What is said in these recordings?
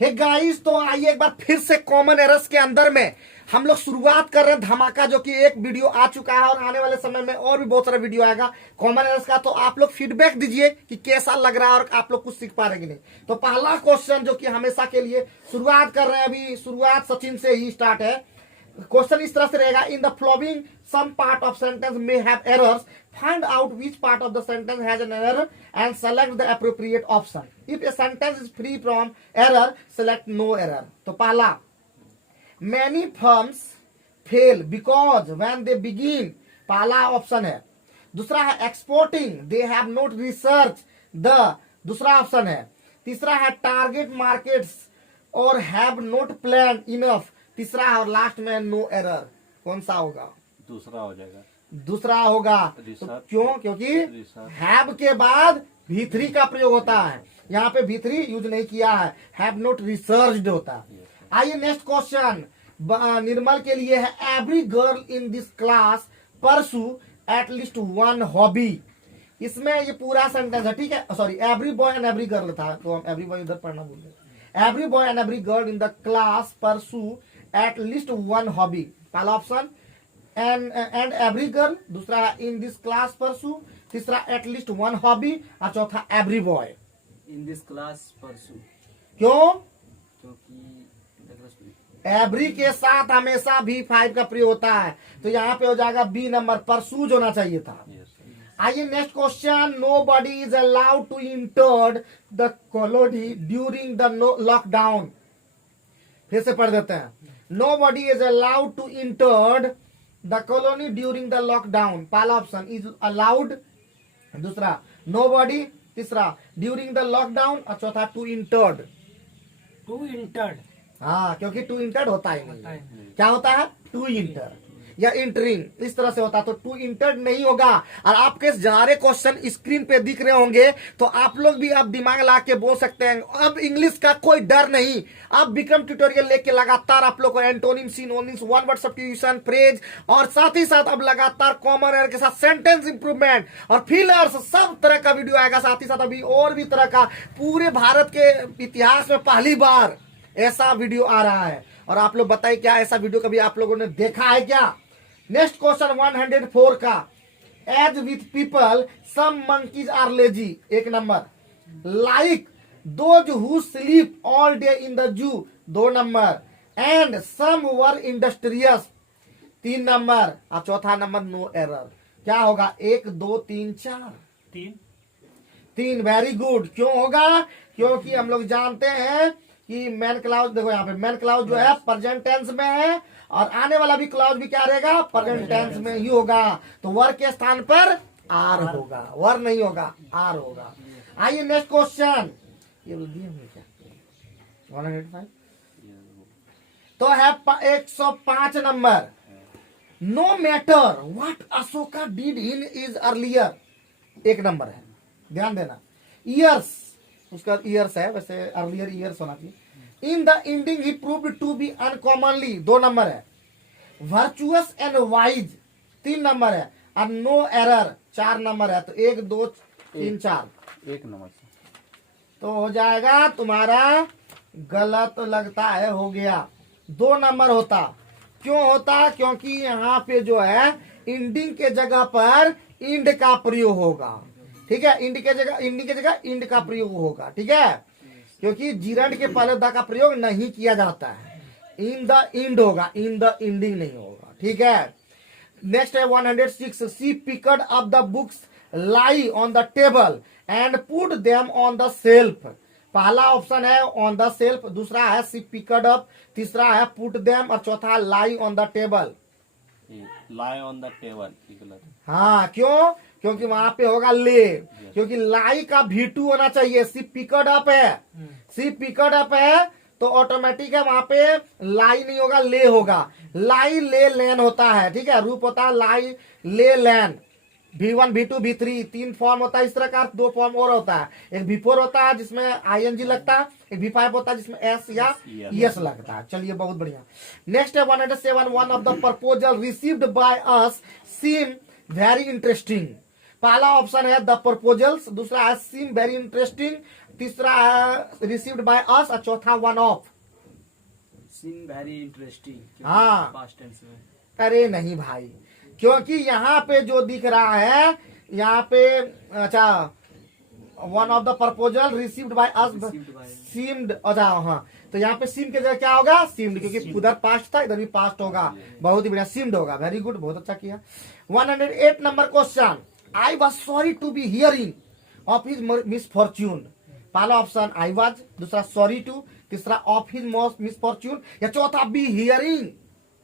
Hey guys, तो आइए एक बार फिर से कॉमन एरर्स के अंदर में हम लोग शुरुआत कर रहे हैं धमाका, जो कि एक वीडियो आ चुका है और आने वाले समय में और भी बहुत सारा वीडियो आएगा कॉमन एरर्स का। तो आप लोग फीडबैक दीजिए कि कैसा लग रहा है और आप लोग कुछ सीख पा रहे कि नहीं। तो पहला क्वेश्चन जो कि हमेशा के लिए शुरुआत कर रहे हैं, अभी शुरुआत सचिन से ही स्टार्ट है। क्वेश्चन इस तरह से रहेगा, in the flowing some part of sentence may have errors, find out which part of the sentence has an error and select the appropriate option. If a sentence is free from error, select no error. तो पहला, many firms fail because when they begin, पहला option है। दूसरा है exporting, they have not research the, दूसरा option है। तीसरा है टारगेट मार्केट्स और हैव नॉट प्लान इनफ, तीसरा है। और लास्ट में नो एरर। कौन सा होगा? दूसरा हो जाएगा। दूसरा होगा। तो क्यों? क्योंकि हैव के बाद V3 का प्रयोग होता है, यहाँ पे V3 यूज नहीं किया है, हैव नॉट रिसर्च्ड होता है। आइए नेक्स्ट क्वेश्चन निर्मल के लिए है, every girl in this class pursue at least one hobby. इसमें ये पूरा सेंटेंस है, ठीक है। Sorry, every boy and every girl था, तो हम एवरी बॉय इधर पढ़ना भूल गए। Every boy and every girl in the class pursue at least one hobby, पहला ऑप्शन। एंड एवरी गर्ल, दूसरा इन दिस क्लास परसू, तीसरा एट लीस्ट वन हॉबी और चौथा every boy. In this class pursue, क्यों? क्योंकि एवरी के साथ हमेशा V5 का प्रयोग होता है, तो यहाँ पे हो जाएगा बी नंबर, परसूज होना चाहिए था। आइए next question, nobody is allowed to enter the colony during the lockdown. फिर से पढ़ देते हैं, nobody is allowed to enter the colony during the lockdown. पहला ऑप्शन इज अलाउड, दूसरा नो बडी, तीसरा ड्यूरिंग द लॉकडाउन और चौथा टू इंटर्ड। टू इंटर्ड, हाँ, क्योंकि टू इंटर्ड होता ही नहीं। क्या होता है? टू इंटर या इंटरिंग, इस तरह से होता है, तो टू इंटर्ड नहीं होगा। और आपके सारे क्वेश्चन स्क्रीन पे दिख रहे होंगे, तो आप लोग भी आप दिमाग ला के बोल सकते हैं। अब इंग्लिश का कोई डर नहीं, अब विक्रम ट्यूटोरियल लेके लगातार आप लोग को antonym, synonyms, one word substitution, phrase और साथ ही साथ अब लगातार कॉमन एरर के साथ सेंटेंस इंप्रूवमेंट और फिलर्स, सब तरह का वीडियो आएगा। साथ ही साथ अभी और भी तरह का, पूरे भारत के इतिहास में पहली बार ऐसा वीडियो आ रहा है। और आप लोग बताइए, क्या ऐसा वीडियो कभी आप लोगों ने देखा है क्या? नेक्स्ट क्वेश्चन 104 का, as with people some monkeys are lazy, एक number. Like those who sleep all day in the zoo, दो number. And some were industrious, तीन नंबर। और चौथा नंबर नो एरर। क्या होगा? 1 2 3 4 तीन। Very good. क्यों होगा? क्योंकि हम लोग जानते हैं कि मैन क्लाउज, देखो यहाँ पे मैन क्लाउज जो है प्रेजेंट टेंस में है और आने वाला भी क्लाउज भी क्या रहेगा? प्रेजेंट टेंस में ही होगा। तो वर के स्थान पर आर होगा, वर नहीं होगा, आर होगा। आइए नेक्स्ट क्वेश्चन, ये दिया हमने क्या? 105 तो है 105 number. No matter what Ashoka did in his earlier, एक नंबर है, ध्यान देना। ईयर्स, उसका ईयर्स है, वैसे अर्लियर ईयर्स होना चाहिए। In the ending he proved to be uncommonly, दो नंबर है। वर्चुअस एंड वाइज, तीन नंबर है। और नो एरर, चार नंबर है। तो 1 2 3 4, एक नंबर से तो हो जाएगा तुम्हारा, गलत लगता है, हो गया। 2 नंबर होता। क्यों होता? क्योंकि यहाँ पे जो है एंडिंग के जगह पर इंड का प्रयोग होगा, ठीक है। इंड के जगह, एंडिंग के जगह इंड का प्रयोग होगा, ठीक है। क्योंकि जीरंड के पहले द का प्रयोग नहीं किया जाता है, इन द इंड होगा, इन द एंडिंग नहीं होगा, ठीक है। नेक्स्ट है 106, she picked up the books lie on the table and put them on the shelf. पहला ऑप्शन है ऑन द सेल्फ, दूसरा है सी पिकड अप, तीसरा है पुट देम और चौथा लाई on the table. Lie on the table, गलत। हाँ, क्यों? क्योंकि वहां पे होगा ले, क्योंकि लाई का V2 होना चाहिए। सी पिकड अप है, सी पिकड अप है तो ऑटोमेटिक है, वहां पे लाई नहीं होगा, ले होगा। लाई ले लैन होता है, ठीक है। रूप होता है लाई ले लैन। V1 V2 V3 तीन फॉर्म होता है इस तरह का। 2 फॉर्म और होता है, एक V4 होता है जिसमें ING लगता है, एक V5 होता है जिसमें S या ES लगता है। चलिए, बहुत बढ़िया। नेक्स्ट है 107, one of the proposal received by us seem very interesting. पहला ऑप्शन है द प्रपोजल्स, दूसरा है सीम वेरी इंटरेस्टिंग तीसरा है रिसीव्ड बाय अस और चौथा one of. Seen very interesting. हाँ। पास्ट टेंस में। अरे नहीं भाई, क्योंकि यहाँ पे जो दिख रहा है यहाँ पे, अच्छा, one of the proposal received by us Received by- seemed, अच्छा हाँ, तो यहाँ पे सीम के जगह क्या होगा, सीम्ड, क्योंकि उधर पास्ट था इधर भी पास्ट होगा। बहुत ही बढ़िया, सीम्ड होगा। वेरी गुड, बहुत अच्छा किया। 108 number question, I was sorry to be hearing of his misfortune. पहला ऑप्शन आई वाज, दूसरा सॉरी टू, तीसरा ऑफ हिज मिसफॉर्च्यून, या चौथा बी हियरिंग।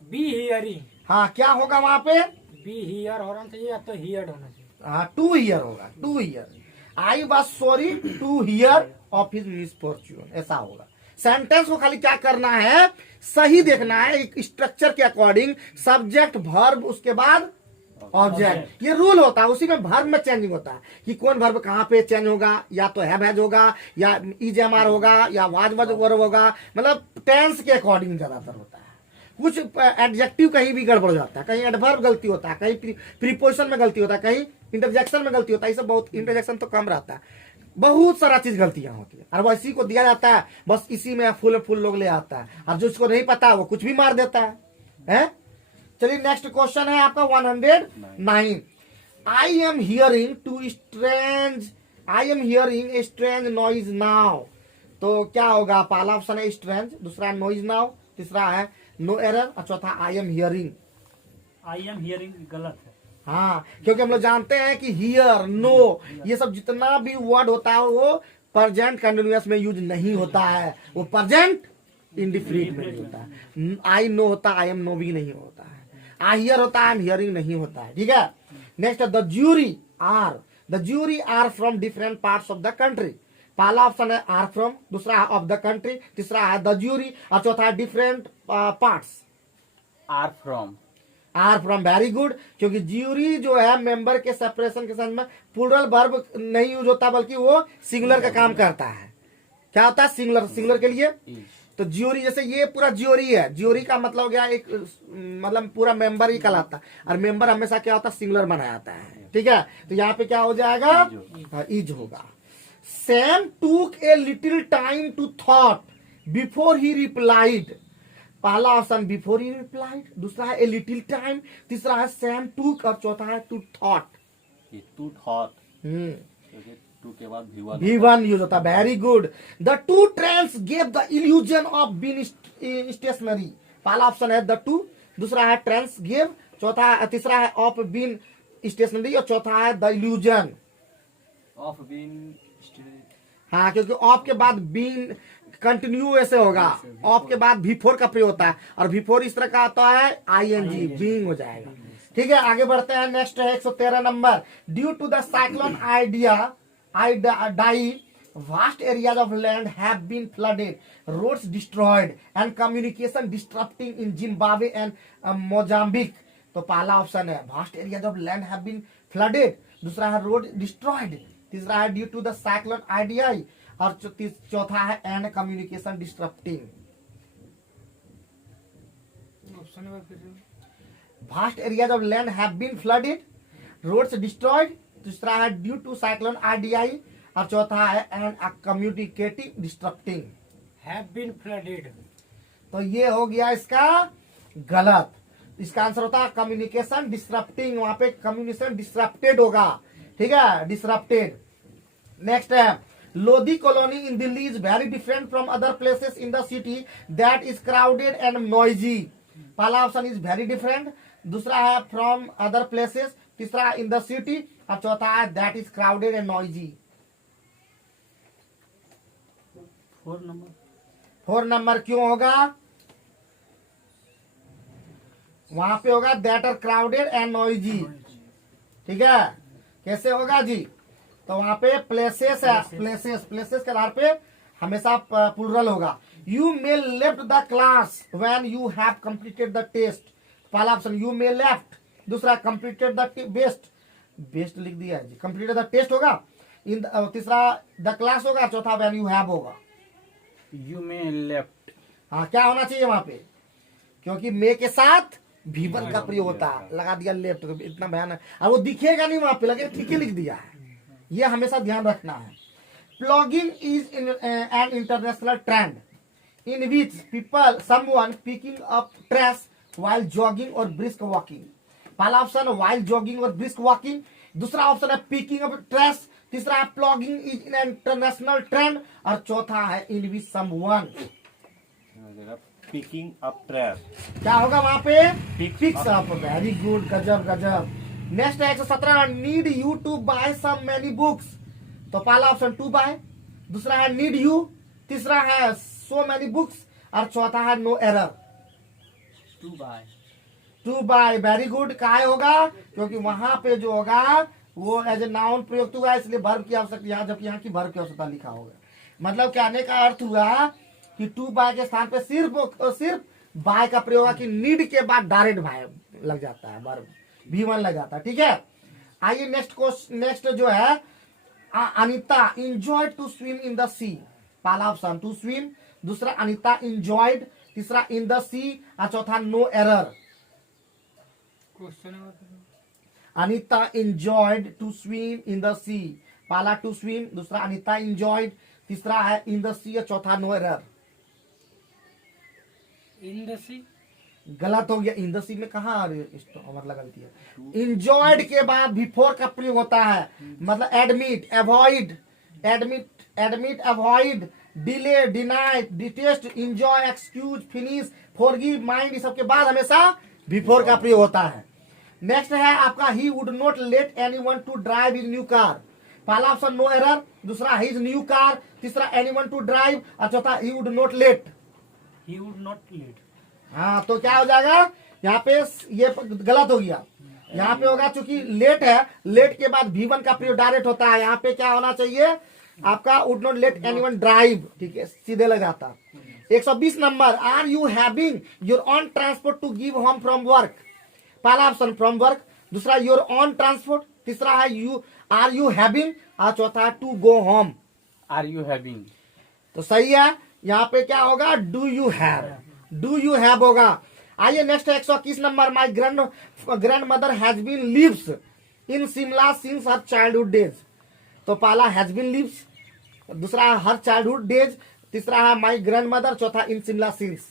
Be hearing. हाँ, क्या होगा वहां पे, बी हियर होना चाहिए या तो हियर्ड होना चाहिए। हाँ, टू हियर होगा, to hear. I was sorry to hear of his misfortune, ऐसा होगा। सेंटेंस को खाली क्या करना है, सही देखना है, एक स्ट्रक्चर के अकॉर्डिंग, सब्जेक्ट वर्ब उसके बाद ऑब्जेक्ट, ये रूल होता है। उसी में वर्ब में चेंजिंग होता है कि कौन वर्ब कहाँ पे चेंज होगा, या तो हैव हैज होगा, या इज एम आर होगा, या वाज वर्ब होगा, मतलब टेंस के अकॉर्डिंग ज्यादातर होता है। कुछ एडजेक्टिव कहीं भी गड़बड़ हो जाता है, कहीं एडवर्ब गलती होता है, कहीं प्रीपोजिशन में गलती होता है, कहीं इंटरजेक्शन में गलती होता है। ये सब बहुत, इंटरजेक्शन तो कम रहता है, बहुत सारा चीज गलतियां होती है, और वो इसी को दिया जाता है, बस इसी में फुल फुल लोग ले आता है, और जो इसको नहीं पता वो कुछ भी मार देता है, हैं? चलिए नेक्स्ट क्वेश्चन है आपका 109। I am hearing a strange noise now. तो क्या होगा, पहला ऑप्शन है स्ट्रेंज, दूसरा नॉइज नाउ, तीसरा है नो एरर, और चौथा I am hearing. I am hearing गलत है। हाँ, क्योंकि हम लोग जानते हैं कि हियर, नो, ये सब जितना भी वर्ड होता है वो प्रेजेंट कंटिन्यूअस में यूज नहीं होता है, वो प्रेजेंट इंडिफिनिट में यूज होता है। आई नो होता है, आई एम नो भी नहीं होता है। आई हियर होता है, आई एम हियरिंग नहीं होता है। ठीक है, next the jury are from different parts of the country. पहला ऑप्शन है आर फ्रॉम, दूसरा है ऑफ द कंट्री, तीसरा है द ज्यूरी, और चौथा है different parts. Are from. Are from, very good, क्योंकि ज्यूरी जो है मेंबर के सेपरेशन के संबंध में प्लूरल वर्ब नहीं यूज होता, बल्कि वो सिंगुलर का काम करता है। क्या होता है, सिंगुलर के लिए। तो ज्यूरी, जैसे ये पूरा ज्यूरी है, ज्यूरी का मतलब हो गया एक, मतलब पूरा मेंबर ही कहलाता है, और मेंबर हमेशा क्या होता है, सिंगुलर बनाया जाता है। ठीक है, तो यहाँ पे क्या हो जाएगा, इज होगा। Sam took a little time to thought before he replied. पहला ऑप्शन बिफोर ही रिप्लाइड, दूसरा है ए लिटिल टाइम, तीसरा है सैम टूक, और चौथा है टू थॉट। ये टू थॉट, क्योंकि टू के बाद V1 यूज होता है। Very good. The two trains gave the illusion of being stationary. पहला ऑप्शन है द टू, दूसरा है ट्रेन्स गेव, चौथा, तीसरा है ऑफ बीइंग स्टेशनरी, और चौथा है द इल्यूजन ऑफ बीइंग। हाँ, क्योंकि ऑफ के बाद बीइंग कंटिन्यू ऐसे होगा, ऑफ के बाद V4 का प्रयोग होता है, और V4 इस तरह का आता है ING, बीइंग हो जाएगा। ठीक है, आगे बढ़ते हैं। नेक्स्ट है 113 number. Due to the cyclone Idai, vast areas of land have been flooded, roads destroyed, and communication disrupting in Zimbabwe and Mozambique. तो पहला ऑप्शन है vast areas of land have been flooded, दूसरा है road destroyed, तीसरा है due to the cyclone Idai, और चौथा है and communication disrupting. Vast areas of land have been flooded, roads destroyed, तीसरा है ड्यू टू साइक्लोन Idai, और चौथा है and communicating disrupting. Have been flooded. तो ये हो गया इसका गलत। इसका आंसर होता है कम्युनिकेशन डिस्ट्रप्टिंग, वहां पे कम्युनिकेशन डिस्ट्रप्टेड होगा। ठीक है, डिस्ट्रप्टेड। नेक्स्ट है Lodhi colony in Delhi is very different from other places in the city that is crowded and noisy. पहला ऑप्शन इज वेरी डिफरेंट, दूसरा है फ्रॉम अदर प्लेसेस, तीसरा इन द सिटी, और चौथा है that is crowded and noisy. 4 number क्यों होगा, वहां पे होगा that are crowded and noisy. ठीक है, कैसे होगा जी, तो वहां पे प्लेसेस है, प्लेसेस के आधार पे हमेशा प्लूरल होगा। You may left the class when you have completed the test. पहला ऑप्शन यू मे लेफ्ट, दूसरा कंप्लीटेड द बेस्ट लिख दिया है जी, कंप्लीटेड द टेस्ट होगा, इन तीसरा द क्लास होगा, चौथा व्हेन यू हैव होगा। You may left. हाँ, क्या होना चाहिए वहां पे, क्योंकि मे के साथ V1 का प्रयोग होता है, लगा दिया लेफ्ट, तो इतना बयान है, और वो दिखेगा नहीं वहां पे, लगे ठीक ही लिख दिया है। ये हमेशा ध्यान रखना है। Plogging is an international trend in which people someone picking up trash while jogging और brisk walking। पहला ऑप्शन while jogging और brisk walking, दूसरा ऑप्शन है पिकिंग अप ट्रैश, तीसरा है plogging is in international trend और चौथा है in which someone. Picking up trash, क्या होगा वहां पे? Pick picks up. Very good, गजब गजब। नेक्स्ट है 117, need you to buy some many books. तो पहला ऑप्शन टू बाय, दूसरा है नीड यू, तीसरा है सो मैनी बुक्स और चौथा है no error. to buy, to buy, very good. काय होगा? क्योंकि वहां पे जो होगा वो एज ए नाउन प्रयुक्त हुआ, इसलिए वर्ब की आवश्यकता यहाँ, जबकि यहाँ की वर्ब की आवश्यकता लिखा होगा। मतलब कहने का अर्थ हुआ कि टू बाय के स्थान पे सिर्फ बाय का प्रयोग हुआ कि नीड के बाद डायरेक्ट बाय लग जाता है, वर्ब V1 लग जाता है। ठीक है, आइए नेक्स्ट क्वेश्चन। नेक्स्ट जो है Anita enjoy to swim in the sea. पहला ऑप्शन टू स्विम, दूसरा अनिता इंजॉयड, तीसरा इन द सी और चौथा no error. Question Anita enjoyed to swim in the sea. पहला टू स्विम, दूसरा अनिता इंजॉयड, तीसरा है इन द सी और चौथा नो एरर। इन द सी। गलत हो गया। इन द सी में कहा मतलब गलती है। इंजॉयड के बाद बिफोर का प्रयोग होता है, मतलब admit, avoid, admit, avoid, delay, deny, detest, enjoy, excuse, finish, forgive, mind, इस सबके बाद हमेशा बिफोर का प्रयोग होता है। नेक्स्ट है आपका he would not let anyone to drive his new car. पहला ऑप्शन नो एरर, दूसरा हिज न्यू कार, तीसरा एनीवन टू ड्राइव और चौथा he would not let. He would not lead. हाँ, तो क्या हो जाएगा यहाँ पे? ये गलत हो गया। यहाँ पे होगा चूंकि लेट है, लेट के बाद V1 का प्रयोग डायरेक्ट होता है। यहाँ पे क्या होना चाहिए आपका? Would not let anyone drive. ठीक है, सीधे लग जाता। 120 number, are you having your own transport to give home from work. पहला ऑप्शन फ्रॉम वर्क, दूसरा योर ऑन ट्रांसपोर्ट, तीसरा है यू आर यू हैविंग और चौथा है to go home. are you having? तो सही है। यहाँ पे क्या होगा? Do you have, do you have होगा। आइए next 121 number, my grandmother has been lives in Shimla since her childhood days. तो पहला हैज बीन लिव्स, दूसरा है हर चाइल्डहुड डेज, तीसरा है माई ग्रैंड मदर, चौथा in Shimla since.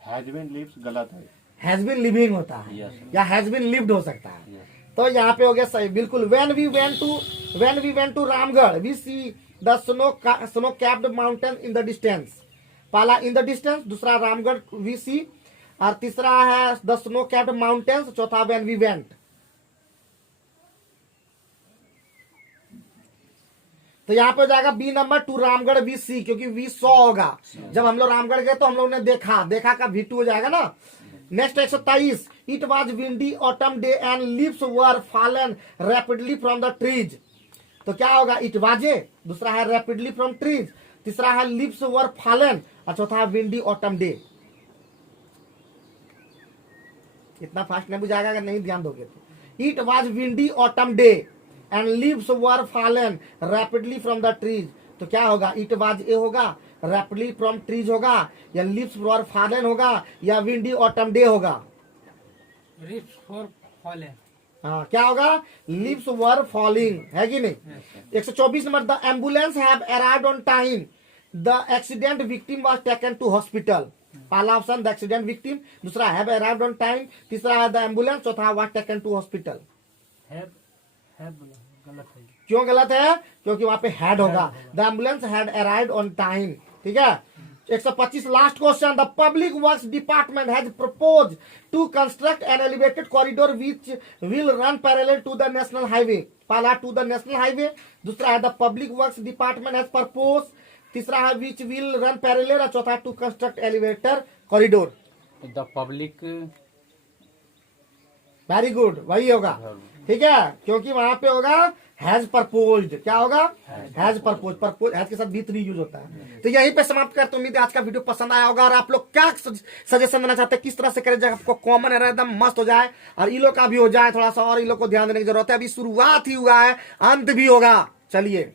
Has been lives गलत है। हैज बीन लिविंग होता है Yes. या हैज बीन लिव्ड हो सकता है। Yes. तो यहाँ पे हो गया सही, बिल्कुल। When we went to Ramgarh we see the snow capped mountain in the distance. पहला इन द डिस्टेंस, दूसरा रामगढ़ वी सी और तीसरा है द स्नो कैप्ड माउंटेन्स, चौथा व्हेन वी वेंट। तो यहाँ पे हो जाएगा B number two Ramgarh we see, क्योंकि वी सॉ होगा। जब हम लोग रामगढ़ गए तो हम लोग ने देखा का V2 हो जाएगा ना। Next 123, it was windy autumn day and leaves were fallen rapidly from the trees. तो क्या होगा? इट वाजे, दूसरा है रैपिडली फ्रॉम ट्रीज, तीसरा है लीव्स वर फॉलन और चौथा है विंडी ऑटम डे। इतना फास्ट नहीं बुझाएगा अगर नहीं ध्यान दोगे तो। It was windy autumn day and leaves were fallen rapidly from the trees. तो क्या होगा? इट वाज ए होगा, रैपिडली फ्रॉम ट्रीज होगा, या लीव्स वर फॉलन होगा, या विंडी ऑटम डे होगा। रिप्स फॉर फॉलन। हाँ, क्या होगा? लीव्स वर फॉलिंग, है कि नहीं? 124 number, the ambulance have arrived on time, the accident victim was taken to hospital. पहला ऑप्शन द एक्सीडेंट विक्टिम, दूसरा हैव अराइव्ड ऑन टाइम, तीसरा है द एम्बुलेंस, चौथा was taken to hospital. Have बोला, गलत है। क्यों गलत है? क्योंकि वहां पे हैड होगा। The ambulance had arrived on time. ठीक है। 125 last question, the public works department has propose to construct an elevated corridor which will run parallel to the national highway. पहला टू द नेशनल हाईवे, दूसरा है the public works department has propose, तीसरा है which will run parallel और चौथा to construct elevator corridor. The public very good, वही होगा। ठीक है, क्योंकि वहां पे होगा हैज प्रपोज्ड। क्या होगा? Has propose. प्रपोज हैज के साथ भी 3 यूज होता है। तो यहीं पे समाप्त करते, उम्मीद है आज का वीडियो पसंद आया होगा। और आप लोग क्या सजेशन देना चाहते हैं, किस तरह से करें जब आपको कॉमन एरर एकदम मस्त हो जाए और ईलो का भी हो जाए थोड़ा सा, और ईलो को ध्यान देने की जरूरत है। अभी शुरुआत ही हुआ है, अंत भी होगा। चलिए।